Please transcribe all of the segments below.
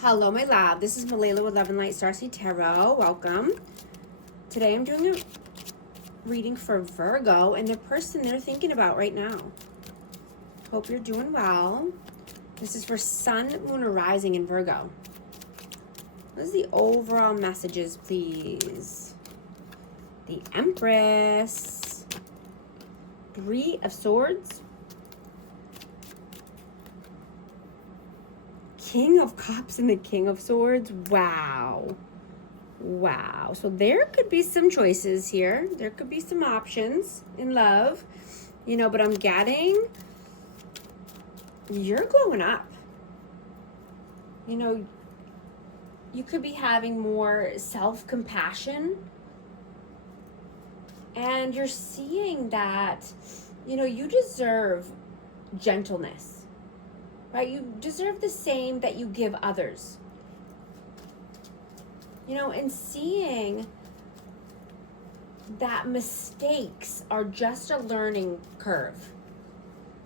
Hello, my love. This is Malayla with Love and Light Starseed Tarot. Welcome. Today I'm doing a reading for Virgo and the person they're thinking about right now. Hope you're doing well. This is for Sun, Moon, or Rising in Virgo. What is the overall messages, please? The Empress. Three of Swords. King of Cups and the King of Swords. Wow. Wow. So there could be some choices here. There could be some options in love. But I'm getting you're glowing up. You could be having more self-compassion. And you're seeing that, you deserve gentleness. Right? You deserve the same that you give others. And seeing that mistakes are just a learning curve,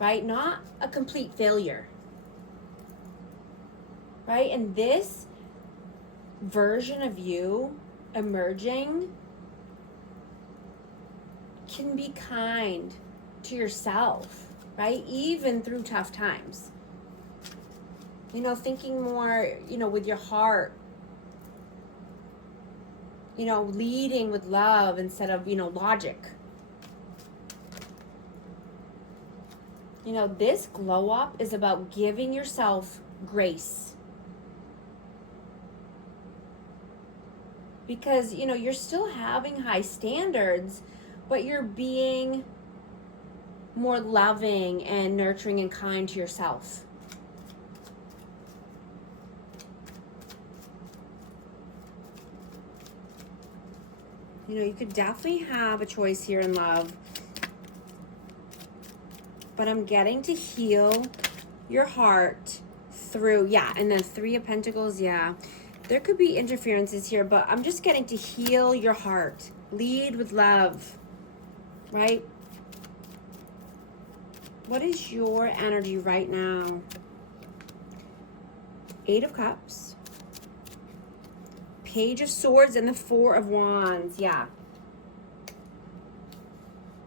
right? Not a complete failure, right? And this version of you emerging can be kind to yourself, right? Even through tough times. Thinking more, with your heart, leading with love instead of, logic. This glow up is about giving yourself grace. Because, you're still having high standards, but you're being more loving and nurturing and kind to yourself. You could definitely have a choice here in love. But I'm getting to heal your heart through, and then Three of Pentacles, There could be interferences here, but I'm just getting to heal your heart. Lead with love, right? What is your energy right now? Eight of Cups. Page of Swords and the Four of Wands. Yeah,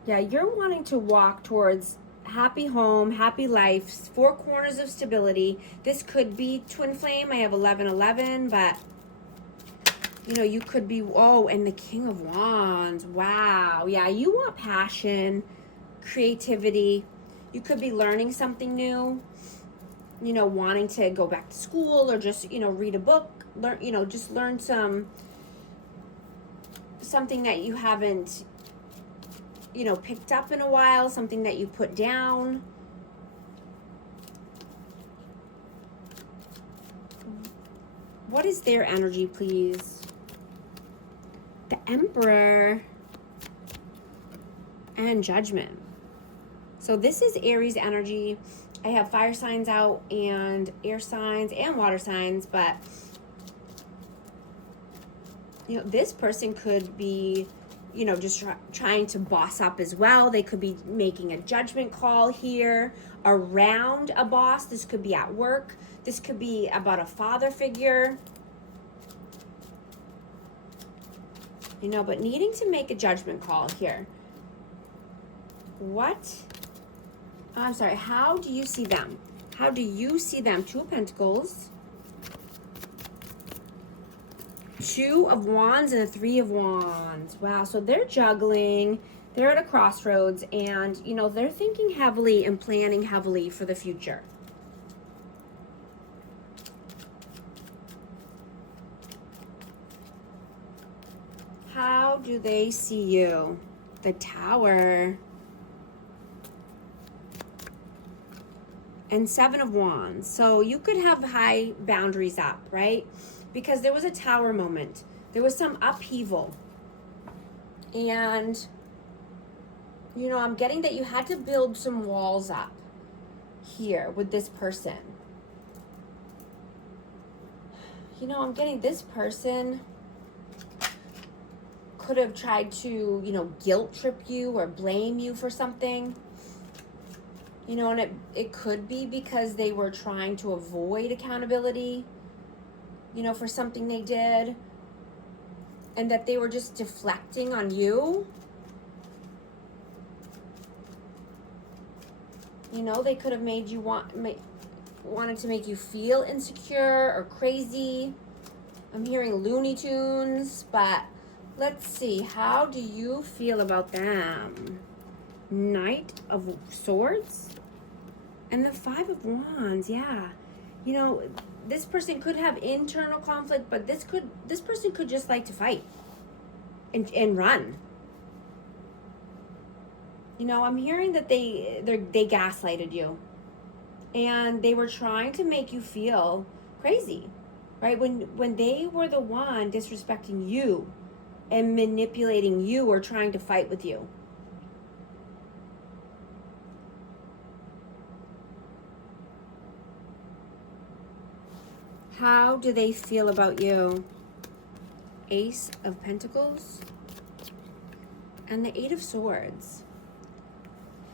you're wanting to walk towards happy home, happy life, four corners of stability. This could be twin flame. I have 1111, but you could be, and the King of Wands. Wow. Yeah, you want passion, creativity. You could be learning something new, wanting to go back to school or just, read a book. Just learn something that you haven't, picked up in a while, something that you put down. What is their energy, please? The Emperor and Judgment. So this is Aries energy. I have fire signs out and air signs and water signs, but this person could be, just trying to boss up as well. They could be making a judgment call here around a boss. This could be at work. This could be about a father figure. But needing to make a judgment call here. How do you see them? How do you see them? Two of Pentacles. Two of Wands and a Three of Wands. Wow, so they're juggling. They're at a crossroads and, they're thinking heavily and planning heavily for the future. How do they see you? The Tower. And Seven of Wands. So you could have high boundaries up, right? Because there was a Tower moment. There was some upheaval. And, I'm getting that you had to build some walls up here with this person. I'm getting this person could have tried to, guilt trip you or blame you for something. And it could be because they were trying to avoid accountability. you know, for something they did, and that they were just deflecting on you. You know, they could have made you wanted to make you feel insecure or crazy. I'm hearing Looney Tunes, but let's see. How do you feel about them? Knight of Swords and the Five of Wands. Yeah. You know, this person could have internal conflict, but this person could just like to fight and run. You know, I'm hearing that they gaslighted you, and they were trying to make you feel crazy, right? When they were the one disrespecting you and manipulating you or trying to fight with you. How do they feel about you? Ace of Pentacles and the Eight of Swords.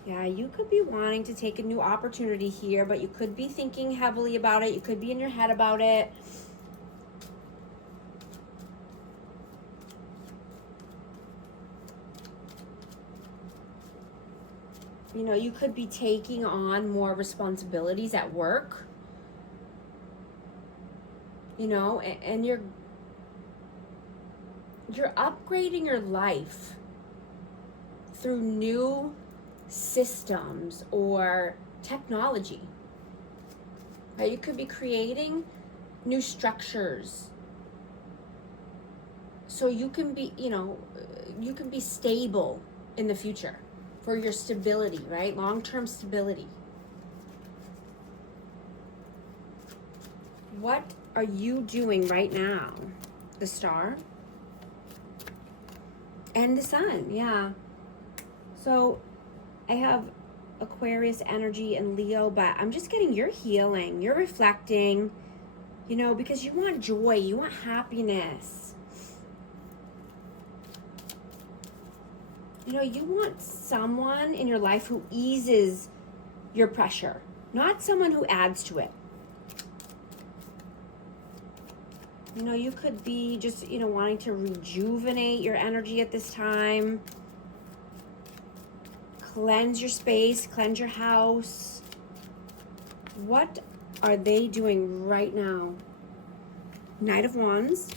Yeah, you could be wanting to take a new opportunity here, but you could be thinking heavily about it. You could be in your head about it. You know, you could be taking on more responsibilities at work. You know, and you're upgrading your life through new systems or technology, right? You could be creating new structures so you can be, you know, you can be stable in the future for your stability, right? Long-term stability. What are you doing right now? The Star and the Sun. Yeah. So I have Aquarius energy and Leo, but I'm just getting you're healing, you're reflecting, you know, because you want joy, you want happiness. You know, you want someone in your life who eases your pressure, not someone who adds to it. You know, you could be just, you know, wanting to rejuvenate your energy at this time. Cleanse your space, cleanse your house. What are they doing right now? Knight of Wands,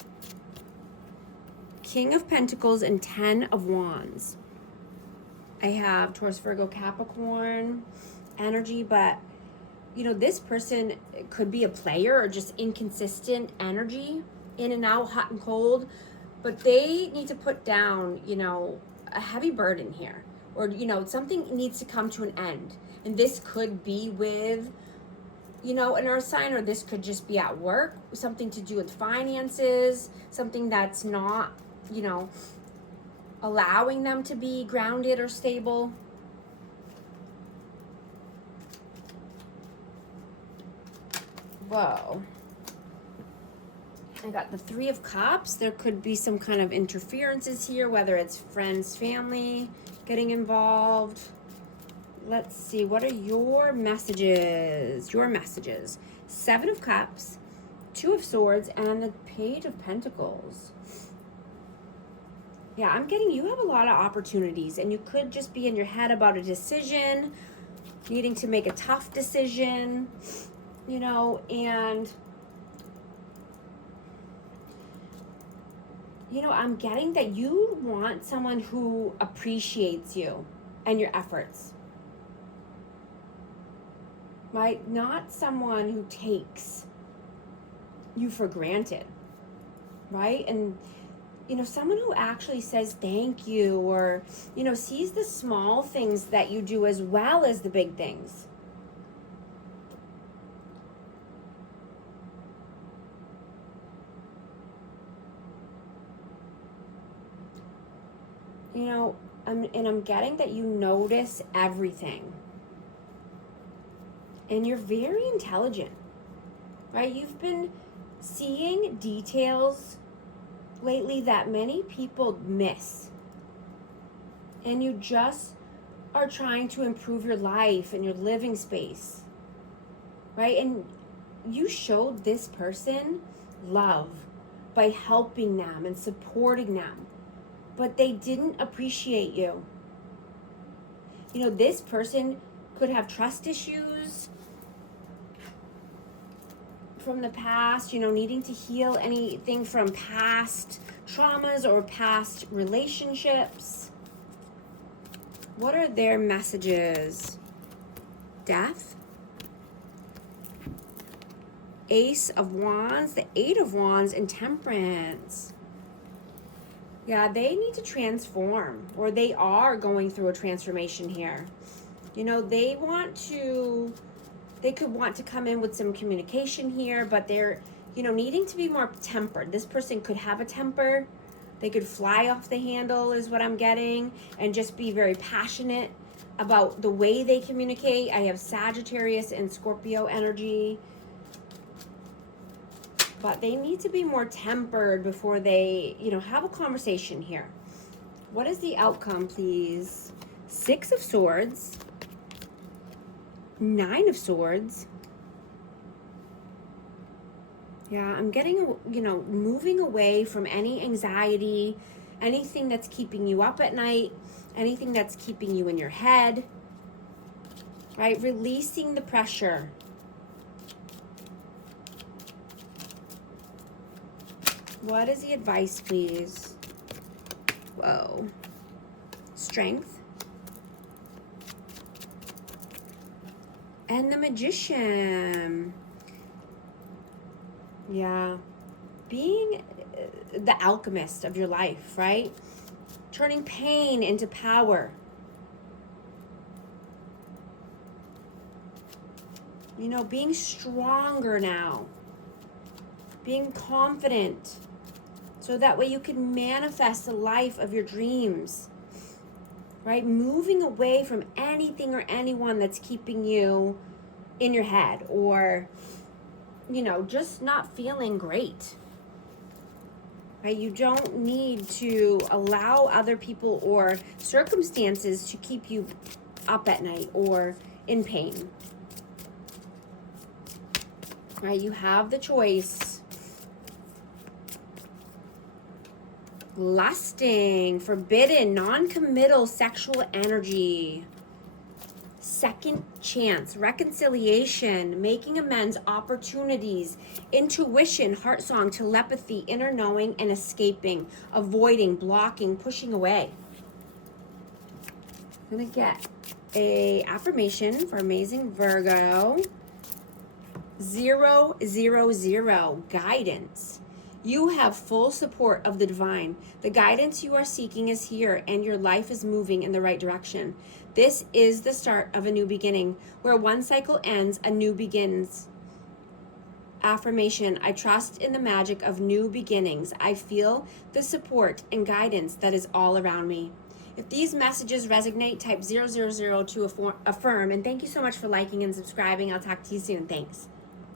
King of Pentacles, and 10 of Wands. I have Taurus, Virgo, Capricorn energy, but, you know, this person could be a player or just inconsistent energy, in and out, hot and cold, but they need to put down, you know, a heavy burden here. Or, you know, something needs to come to an end. And this could be with, you know, an earth sign, or this could just be at work, something to do with finances, something that's not, you know, allowing them to be grounded or stable. Whoa. I got the Three of Cups. There could be some kind of interferences here, whether it's friends, family getting involved. Let's see, what are your messages? Your messages. Seven of Cups, Two of Swords, and the Page of Pentacles. Yeah, I'm getting you have a lot of opportunities, and you could just be in your head about a decision, needing to make a tough decision, you know, and you know, I'm getting that you want someone who appreciates you and your efforts, right? Not someone who takes you for granted, right? And, you know, someone who actually says thank you, or, you know, sees the small things that you do as well as the big things. You know, I'm getting that you notice everything. And you're very intelligent, right? You've been seeing details lately that many people miss. And you just are trying to improve your life and your living space, right? And you showed this person love, by helping them and supporting them, but they didn't appreciate you. You know, this person could have trust issues from the past, you know, needing to heal anything from past traumas or past relationships. What are their messages? Death, Ace of Wands, the Eight of Wands, and Temperance. Yeah, they need to transform, or they are going through a transformation here. You know, they could want to come in with some communication here, but they're, you know, needing to be more tempered. This person could have a temper. They could fly off the handle is what I'm getting, and just be very passionate about the way they communicate. I have Sagittarius and Scorpio energy. But they need to be more tempered before they, you know, have a conversation here. What is the outcome, please? Six of Swords. Nine of Swords. Yeah, I'm getting, you know, moving away from any anxiety, anything that's keeping you up at night, anything that's keeping you in your head, right? Releasing the pressure. What is the advice, please? Whoa. Strength. And the Magician. Yeah. Being the alchemist of your life, right? Turning pain into power. You know, being stronger now. Being confident. So that way you can manifest the life of your dreams, right? Moving away from anything or anyone that's keeping you in your head, or, you know, just not feeling great, right? You don't need to allow other people or circumstances to keep you up at night or in pain, right? You have the choice. Lusting, forbidden, non-committal sexual energy. Second chance, reconciliation, making amends, opportunities, intuition, heart song, telepathy, inner knowing, and escaping, avoiding, blocking, pushing away. I'm gonna get a affirmation for amazing Virgo. 000, guidance. You have full support of the divine. The guidance you are seeking is here, and your life is moving in the right direction. This is the start of a new beginning. Where one cycle ends, a new begins. Affirmation, I trust in the magic of new beginnings. I feel the support and guidance that is all around me. If these messages resonate, type 000 to affirm. And thank you so much for liking and subscribing. I'll talk to you soon. Thanks.